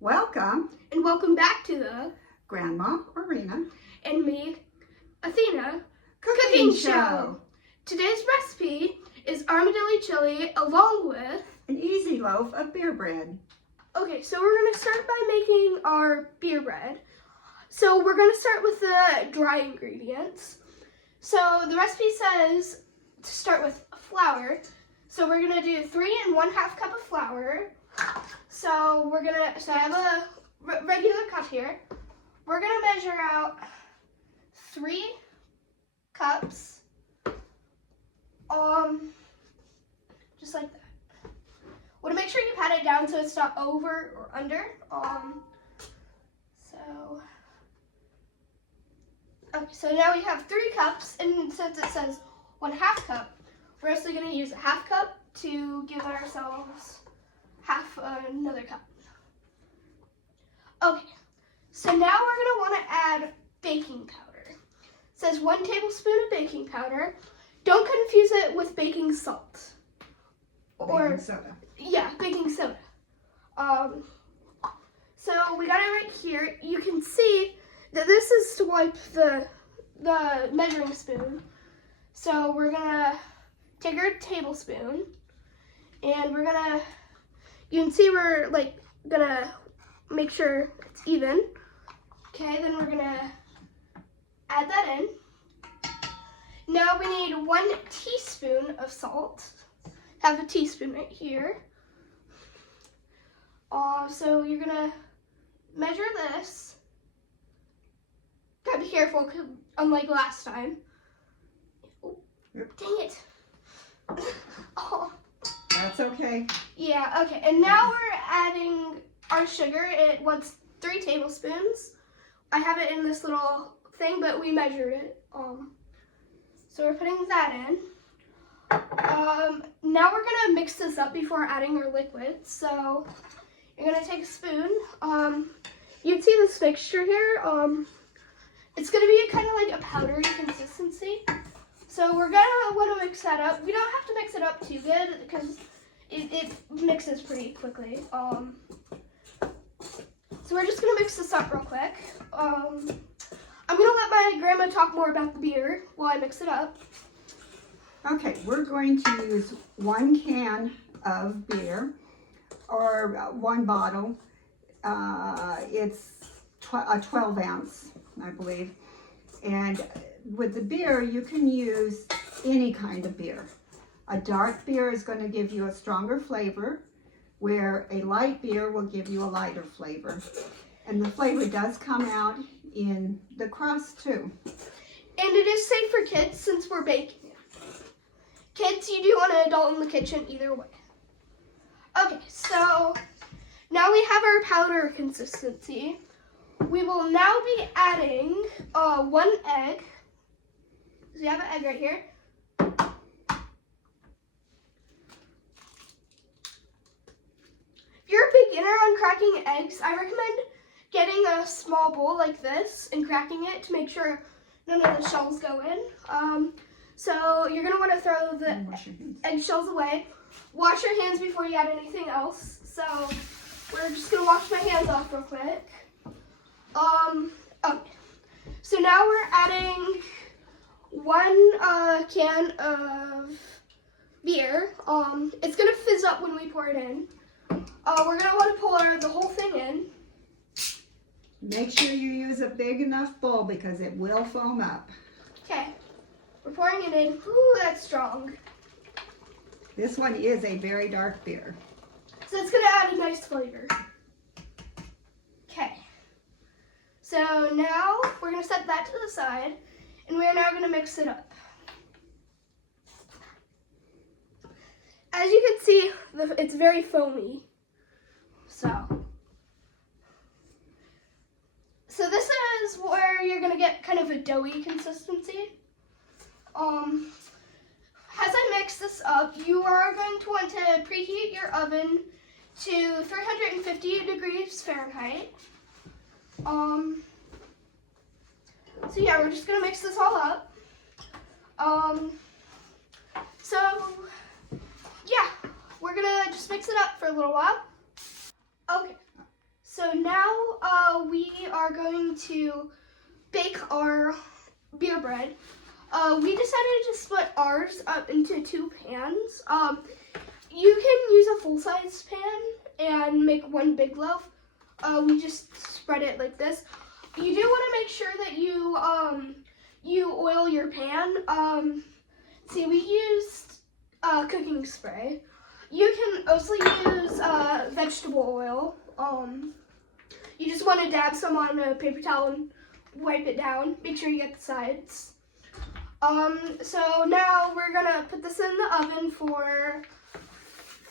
Welcome and welcome back to the Grandma Arena and me, Athena, Cooking Show. Today's recipe is armadillo chili along with An easy loaf of beer bread. Okay, so we're going to start by making our beer bread. So we're going to start with the dry ingredients. So the recipe says to start with flour. So we're going to do 3 1/2 cup of flour. So I have a regular cup here. We're going to measure out 3 cups, just like that. Want to make sure you pat it down so it's not over or under. So now we have 3 cups, and since it says 1/2 cup, we're actually going to use a 1/2 cup to give ourselves another cup. Okay, so now we're going to want to add baking powder. It says 1 tablespoon of baking powder. Don't confuse it with baking salt. Baking soda. Yeah, baking soda. So we got it right here. You can see that this is to wipe the measuring spoon. So we're gonna take our tablespoon and you can see we're gonna make sure it's even. Okay, then we're gonna add that in. Now we need 1 teaspoon of salt. Have a teaspoon right here. So you're gonna measure this. Gotta be careful, 'cause unlike last time. Oh, Yep. dang it. Oh. That's okay. Yeah, okay. And now we're adding our sugar. It wants 3 tablespoons. I have it in this little thing, but we measured it. So we're putting that in. Now we're gonna mix this up before adding our liquid. So you're gonna take a spoon. You can see this mixture here. It's gonna be kind of like a powdery consistency. So we're gonna want to mix that up. We don't have to mix it up too good because it mixes pretty quickly. So we're just gonna mix this up real quick. I'm gonna let my grandma talk more about the beer while I mix it up. Okay, we're going to use 1 can of beer or 1 bottle. It's a 12 ounce, I believe. And with the beer, you can use any kind of beer. A dark beer is going to give you a stronger flavor, where a light beer will give you a lighter flavor. And the flavor does come out in the crust too. And it is safe for kids since we're baking it. Kids, you do want an adult in the kitchen either way. Okay, so now we have our powder consistency. We will now be adding 1 egg. So we have an egg right here. If you're a beginner on cracking eggs, I recommend getting a small bowl like this and cracking it to make sure none of the shells go in. So you're going to want to throw the egg shells away. Wash your hands before you add anything else. So we're just going to wash my hands off real quick. Okay. So now we're adding 1 can of beer. It's going to fizz up when we pour it in. We're going to want to pour the whole thing in. Make sure you use a big enough bowl because it will foam up. Okay. We're pouring it in. Ooh, that's strong. This one is a very dark beer. So it's going to add a nice flavor. Okay. So now we're going to set that to the side, and we're now going to mix it up. As you can see, it's very foamy. So this is where you're going to get kind of a doughy consistency. As I mix this up, you are going to want to preheat your oven to 350 degrees Fahrenheit. So yeah, we're just gonna mix this all up. So yeah, we're gonna just mix it up for a little while. Okay, So now we are going to bake our beer bread. We decided to split ours up into 2 pans. You can use a full-size pan and make one big loaf. We just spread it like this. You do want to make sure that you oil your pan. See, we used cooking spray. You can also use vegetable oil. You just want to dab some on a paper towel and wipe it down. Make sure you get the sides. So now we're gonna put this in the oven for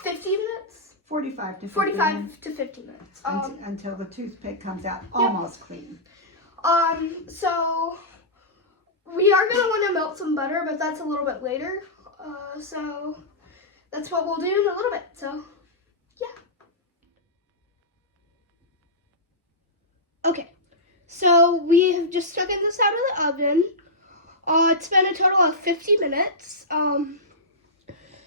50 minutes? 45 to 50 45 minutes. to 50 minutes. Until the toothpick comes out almost clean. So we are gonna want to melt some butter, but that's a little bit later. So that's what we'll do in a little bit. So yeah. Okay. So we have just taken this out of the oven. It's been a total of 50 minutes.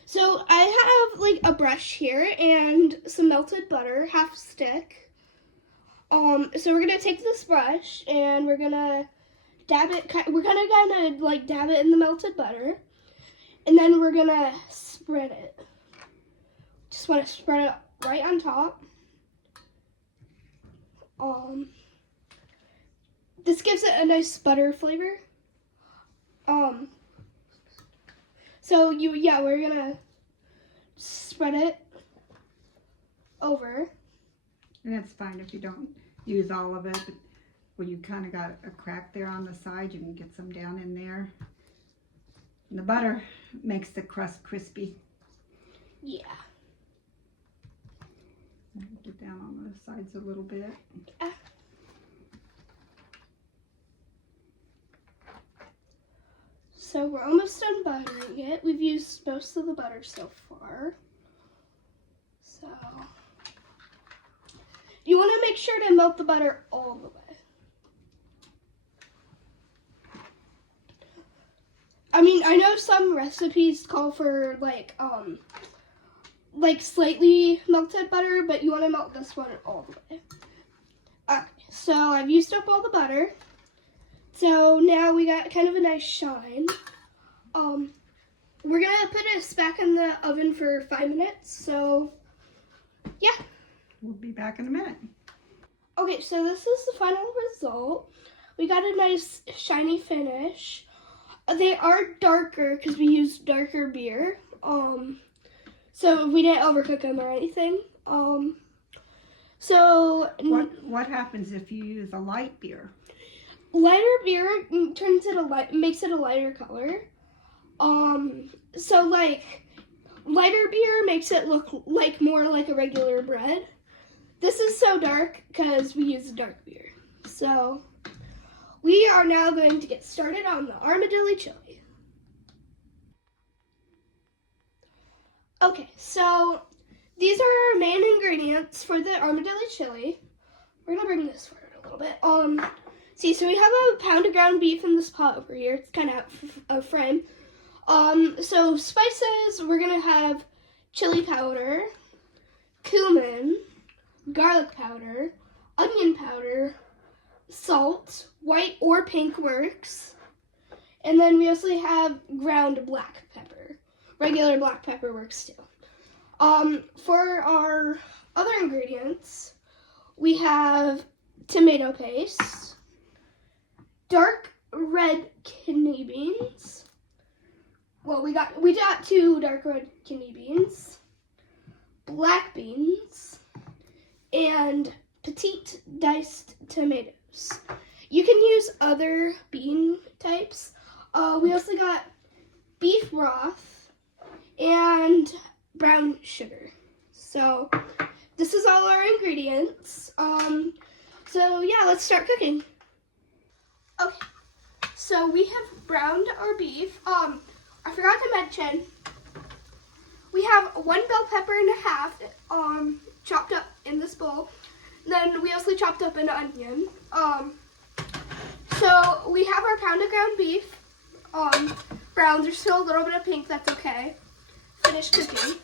So I have like a brush here and some melted butter, half a stick. So we're gonna take this brush and we're gonna dab it. We're gonna kind of like dab it in the melted butter, and then we're gonna spread it. Just want to spread it right on top. This gives it a nice butter flavor. So we're gonna spread it over. And it's fine if you don't use all of it, but when you kind of got a crack there on the side, you can get some down in there. And the butter makes the crust crispy. Yeah. Get down on the sides a little bit. So we're almost done buttering it. We've used most of the butter so far. So you want to make sure to melt the butter all the way. I mean, I know some recipes call for like slightly melted butter, but you want to melt this one all the way. Alright, so I've used up all the butter. So now we got kind of a nice shine. We're gonna put this back in the oven for 5 minutes. So yeah. We'll be back in a minute. Okay, so this is the final result. We got a nice shiny finish. They are darker because we used darker beer. So we didn't overcook them or anything. So what happens if you use a light beer? Lighter beer makes it a lighter color. So like lighter beer makes it look like more like a regular bread. This is so dark because we use dark beer. So we are now going to get started on the Armadilly chili. Okay, so these are our main ingredients for the Armadilly chili. We're gonna bring this forward a little bit. See, so we have a pound of ground beef in this pot over here. It's kind of out of frame. So spices, we're gonna have chili powder, cumin, garlic powder, onion powder, salt, white or pink works, and then we also have ground black pepper. Regular black pepper works too. For our other ingredients, we have tomato paste, dark red kidney beans. Well, we got 2 dark red kidney beans, black beans, and petite diced tomatoes. You can use other bean types. We also got beef broth and brown sugar. So this is all our ingredients. So yeah, let's start cooking. Okay, so we have browned our beef. I forgot to mention, we have 1 bell pepper and a half chopped up in this bowl. Then we also chopped up an onion. So we have our pound of ground beef. Brown, there's still a little bit of pink, that's okay. Finished cooking.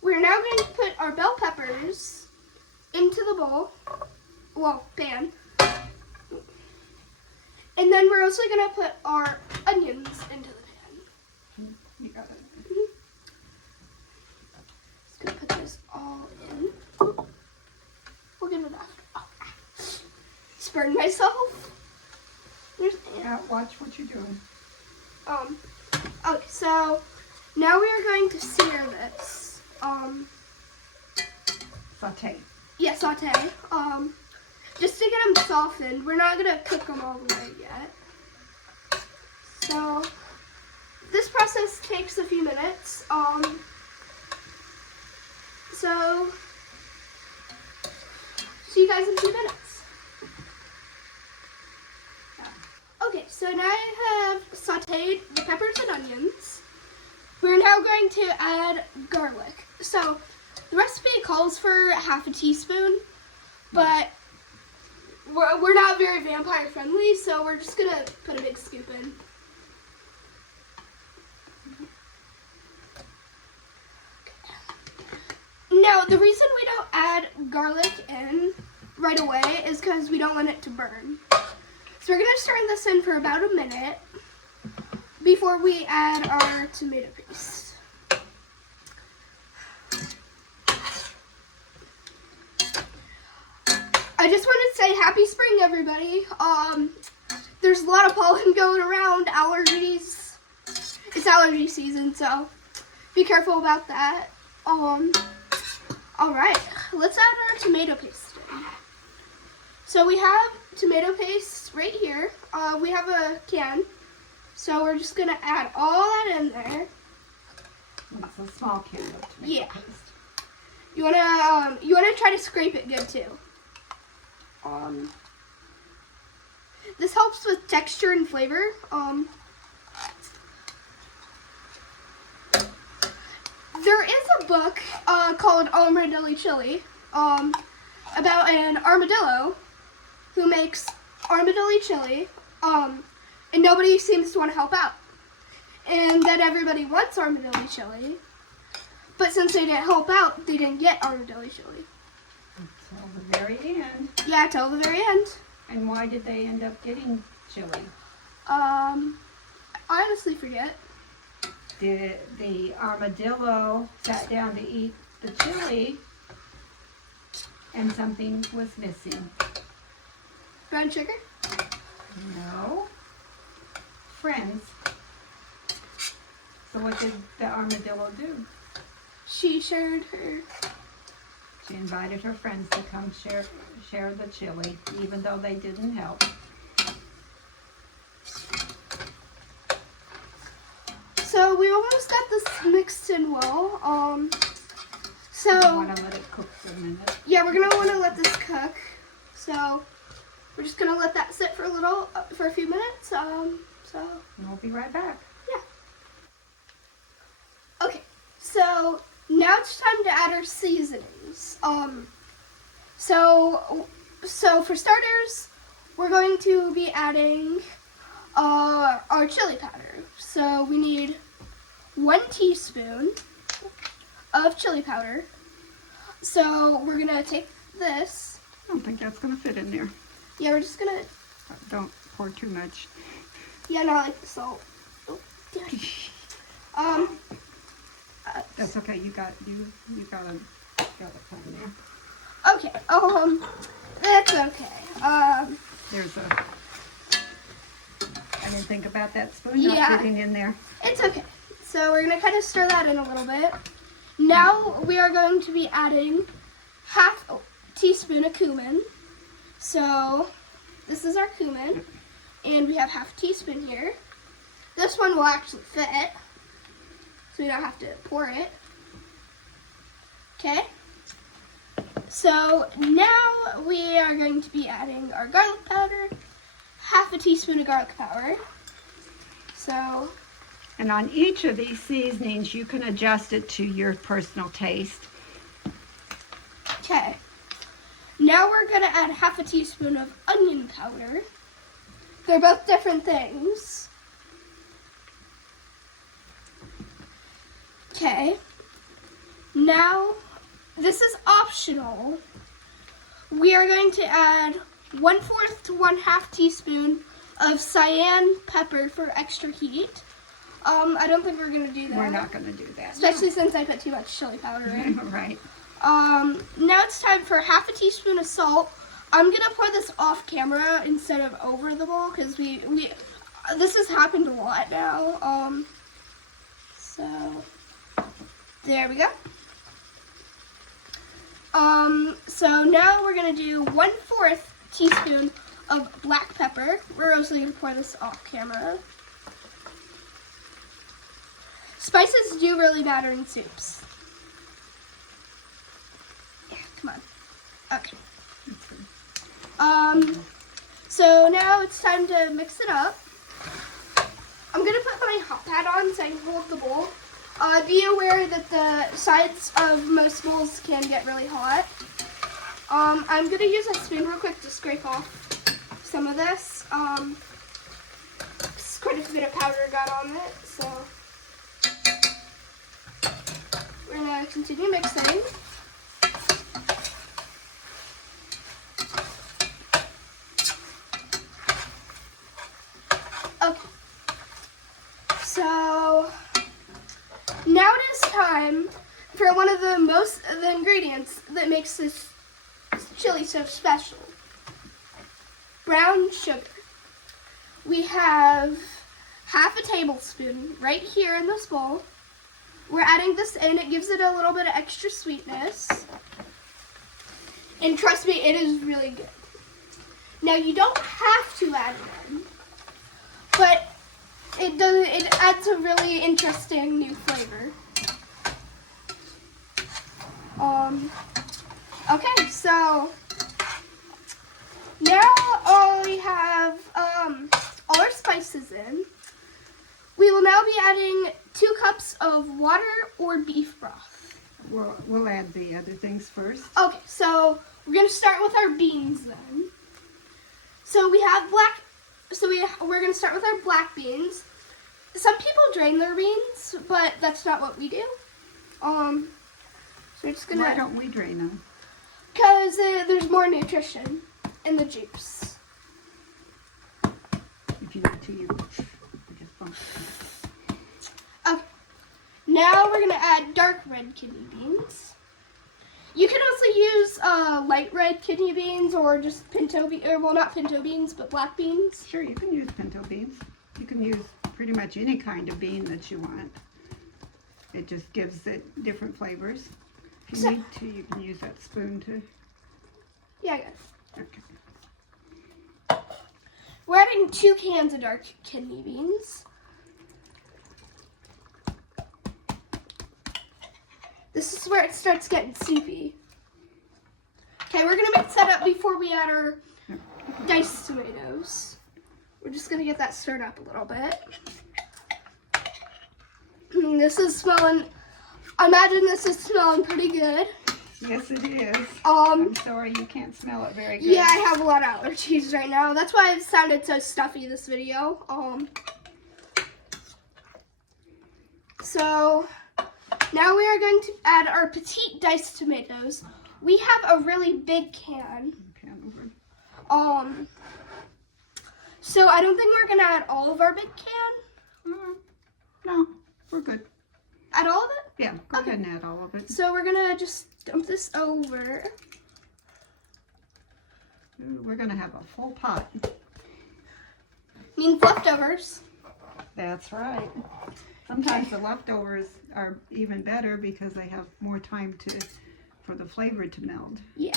We're now going to put our bell peppers into the bowl, well, pan. And then we're also gonna put our onions into the pan. You got it. Just gonna put this all in. We'll get enough. Oh, spurned myself. There's Yeah, watch what you're doing. Okay, so now we are going to sear this. Saute. Yeah, saute. Just to get them softened. We're not gonna cook them all the way yet. So this process takes a few minutes. So see you guys in a few minutes. Okay, so now I have sauteed the peppers and onions. We're now going to add garlic. So the recipe calls for half a teaspoon, but we're not very vampire friendly, so we're just gonna put a big scoop in. Now, the reason we don't add garlic in right away is because we don't want it to burn. So we're gonna stir this in for about a minute before we add our tomato paste. I just want to say happy spring, everybody. There's a lot of pollen going around, allergies. It's allergy season, so be careful about that. All right, let's add our tomato paste in. So we have tomato paste right here. We have a can, so we're just gonna add all that in there. It's a small can of tomato Yeah. paste. You wanna try to scrape it good too. This helps with texture and flavor. There is a book called Armadilly Chili about an armadillo who makes armadillo chili, and nobody seems to want to help out. And then everybody wants armadillo chili, but since they didn't help out, they didn't get armadillo chili. Until the very end. Yeah, till the very end. And why did they end up getting chili? I honestly forget. The armadillo sat down to eat the chili, and something was missing. Brown sugar? No. Friends. So what did the armadillo do? She shared her. She invited her friends to come share the chili, even though they didn't help. So we almost got this mixed in well. You So want to let it cook for a minute. yeah, we're gonna want to let this cook. So we're just gonna let that sit for a few minutes. So And we'll be right back. okay. So now it's time to add our seasonings. So for starters, we're going to be adding our chili powder. So we need 1 teaspoon of chili powder. So we're gonna take this. I don't think that's going to fit in there. Yeah, we're just gonna. Don't pour too much. Yeah, not like the salt. Oh, damn it. That's okay. You got it put in there. Okay. That's okay. There's a. I didn't think about that spoon not Yeah. fitting in there. It's okay. So we're gonna kind of stir that in a little bit. Now we are going to be adding half a teaspoon of cumin. So this is our cumin, and we have half a teaspoon here. This one will actually fit, so we don't have to pour it. Okay. So now we are going to be adding our garlic powder, half a teaspoon of garlic powder. So And on each of these seasonings, you can adjust it to your personal taste. okay. Now we're gonna add half a teaspoon of onion powder. They're both different things. Okay. Now, this is optional, we are going to add 1/4 to 1/2 teaspoon of cayenne pepper for extra heat. I don't think we're going to do that. We're not going to do that. Especially since I put too much chili powder in. Right. Now it's time for 1/2 teaspoon of salt. I'm going to pour this off camera instead of over the bowl because this has happened a lot now. So there we go. So now we're going to do 1/4 teaspoon of black pepper. We're also going to pour this off camera. Spices do really matter in soups. Yeah, come on. Okay. So now it's time to mix it up. I'm going to put my hot pad on so I can hold the bowl. Be aware that the sides of most bowls can get really hot. I'm going to use a spoon real quick to scrape off some of this. Quite a bit of powder got on it, so we're going to continue mixing. Okay. So now it is time for one of the ingredients that makes this chili so special. Brown sugar. We have 1/2 tablespoon right here in this bowl. We're adding this in. It gives it a little bit of extra sweetness. And trust me, it is really good. Now you don't have to add it in, but it adds a really interesting new flavor. Okay, so now we have all our spices in. We will now be adding 2 cups of water or beef broth. We'll add the other things first. Okay, so we're gonna start with our beans then. So we have we're gonna start with our black beans. Some people drain their beans, but that's not what we do. So we're just gonna. Why don't we drain them? Because there's more nutrition in the juice. If you need to, you just bump it. Okay. Now we're gonna add dark red kidney beans. You can also use light red kidney beans or just pinto beans, well, not pinto beans, but black beans. Sure, you can use pinto beans. You can use pretty much any kind of bean that you want. It just gives it different flavors. If you need to, you can use that spoon too. Yeah, I got it. Okay. We're adding 2 cans of dark kidney beans. This is where it starts getting soupy. Okay, we're gonna mix that up before we add our diced tomatoes. We're just gonna get that stirred up a little bit. This is smelling, I imagine this is smelling pretty good. Yes, it is. I'm sorry you can't smell it very good. Yeah, I have a lot of allergies right now. That's why it sounded so stuffy this video. So now we are going to add our petite diced tomatoes. We have a really big can. So I don't think we're gonna add all of our big can. No, we're good. Add all of it? Yeah, go ahead and add all of it. So we're gonna just dump this over. Ooh, we're gonna have a full pot. Means leftovers. That's right. Sometimes the leftovers are even better because they have more time for the flavor to meld. Yeah.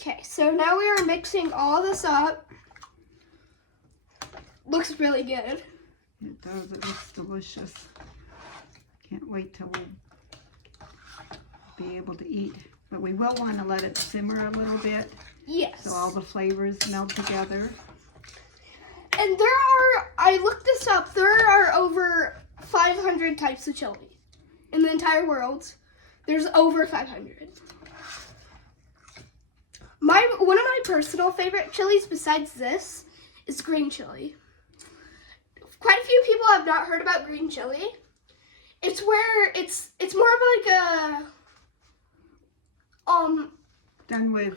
Okay, so now we are mixing all this up. Looks really good. It does. It looks delicious. Can't wait till we'll be able to eat. But we will want to let it simmer a little bit. Yes. So all the flavors meld together. And I looked this up, there are over 500 types of chili in the entire world. There's over 500. One of my personal favorite chilies besides this is green chili. Quite a few people have not heard about green chili. It's where it's more of like a done with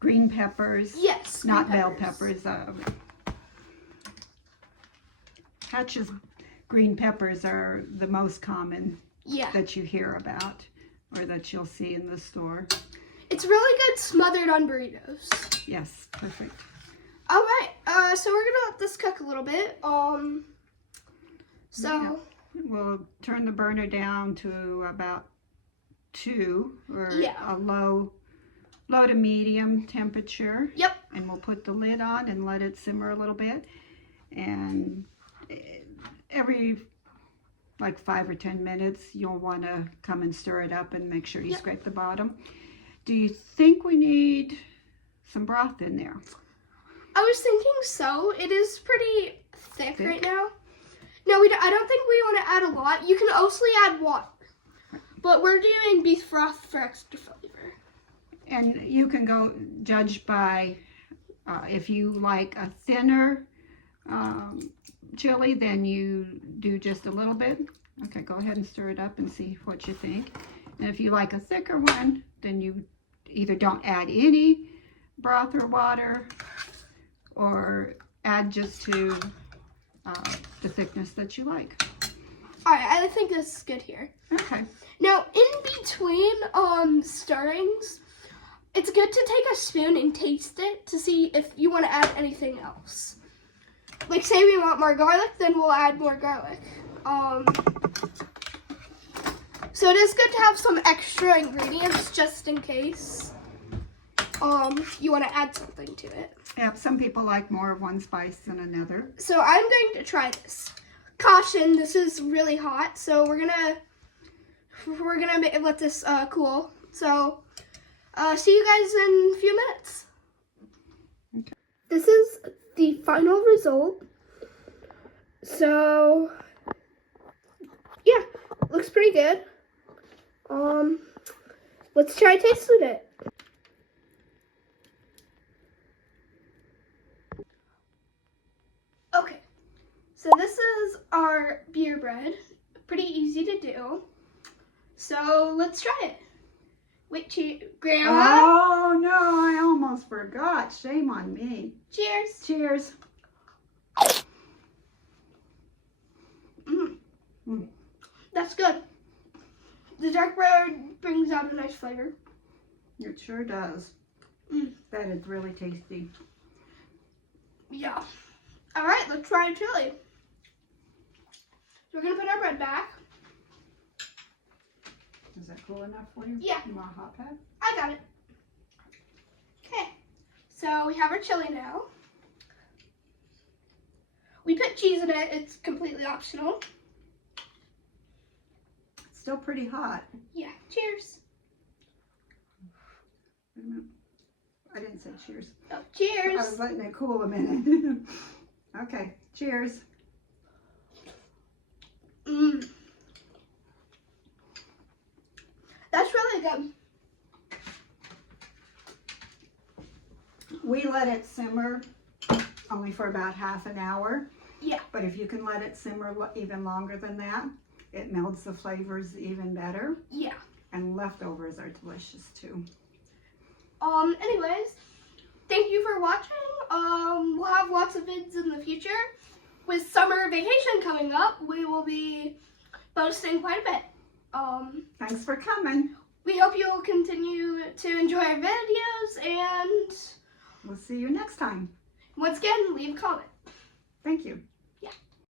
green peppers. Yes. Not green bell peppers. Hatch's green peppers are the most common Yeah. that you hear about or that you'll see in the store. It's really good smothered on burritos. Yes, perfect. All right. So we're gonna let this cook a little bit. Yeah. We'll turn the burner down to about 2 or Yeah. a low to medium temperature. Yep. And we'll put the lid on and let it simmer a little bit. And every like 5 or 10 minutes, you'll want to come and stir it up and make sure you scrape the bottom. Do you think we need some broth in there? I was thinking so. It is pretty thick right now. No, I don't think we want to add a lot. You can also add water. But we're doing beef broth for extra flavor. And you can go judge by if you like a thinner chili, then you do just a little bit. Okay, go ahead and stir it up and see what you think. And if you like a thicker one, then you either don't add any broth or water, or add just to the thickness that you like. All right, I think this is good here. Okay. Now, in between stirrings, it's good to take a spoon and taste it to see if you want to add anything else. Like, say we want more garlic, then we'll add more garlic. So it is good to have some extra ingredients just in case you want to add something to it. Yeah, some people like more of one spice than another. So I'm going to try this. Caution, this is really hot, so we're gonna let this cool. So see you guys in a few minutes. Okay. This is the final result. So yeah, looks pretty good. Let's try tasting it. Okay, so this is our beer bread. Pretty easy to do. So let's try it. Wait, Grandma. Oh no, I almost forgot. Shame on me. Cheers. Cheers. That's good. The dark bread brings out a nice flavor. It sure does. That is really tasty. Yeah. All right, let's try chili. So we're gonna put our bread back. Is that cool enough for you? Yeah. You want a hot pad? I got it. Okay. So we have our chili now. We put cheese in it. It's completely optional. It's still pretty hot. Yeah. Cheers. Wait a minute. I didn't say cheers. Oh, I cheers. was letting it cool a minute. Okay, cheers. That's really good. We let it simmer only for about half an hour. Yeah. But if you can let it simmer even longer than that, it melts the flavors even better. Yeah. And leftovers are delicious too. Anyways, thank you for watching. We'll have lots of vids in the future. With summer vacation coming up, we will be posting quite a bit. Thanks for coming. We hope you'll continue to enjoy our videos, and We'll see you next time. once again, leave a comment. Thank you.